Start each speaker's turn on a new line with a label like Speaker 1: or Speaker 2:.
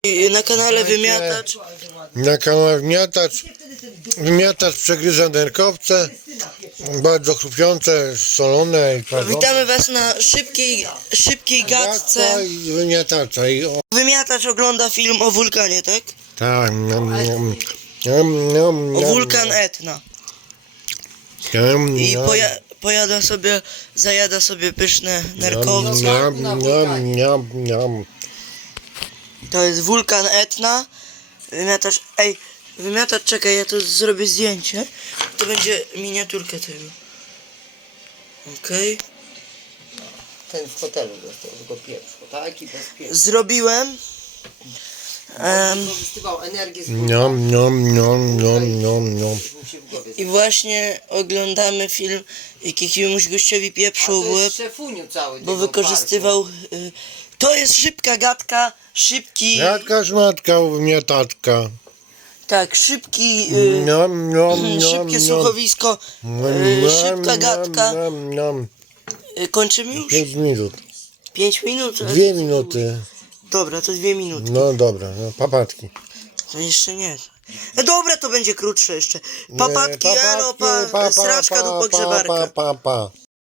Speaker 1: Na kanale Wymiatacz.
Speaker 2: Na kanale Wymiatacz przegryza nerkowce. Bardzo chrupiące, solone i parzone.
Speaker 1: Witamy Was na szybkiej gadce.
Speaker 2: I wymiatacza.
Speaker 1: Wymiatacz ogląda film o wulkanie, tak?
Speaker 2: Tak.
Speaker 1: O wulkan Etna. I zajada sobie pyszne nerkowce. To jest wulkan Etna. Wymiatacz, czekaj, ja tu zrobię zdjęcie. To będzie miniaturka tego. Okej.
Speaker 3: Ten w hotelu dostał go pierwszy, tak? I bez pieprzu.
Speaker 1: Zrobiłem.
Speaker 3: Wykorzystywał energię z
Speaker 1: I właśnie oglądamy film, jakiemuś gościowi pieprzył w
Speaker 3: to
Speaker 1: łeb,
Speaker 3: jest szefuniu cały.
Speaker 1: bo wykorzystywał... to jest szybka gadka, szybki...
Speaker 2: Gadka szmatka u wymiataczka.
Speaker 1: Tak, szybkie słuchowisko, szybka gadka. Kończymy już?
Speaker 2: 5 minut.
Speaker 1: 5 minut?
Speaker 2: 2 minuty.
Speaker 1: Dobra, to 2 minuty.
Speaker 2: No dobra, papatki.
Speaker 1: To jeszcze nie. Dobra, to będzie krótsze jeszcze. Papatki, elo, sraczka do pogrzebarka.
Speaker 2: Pa.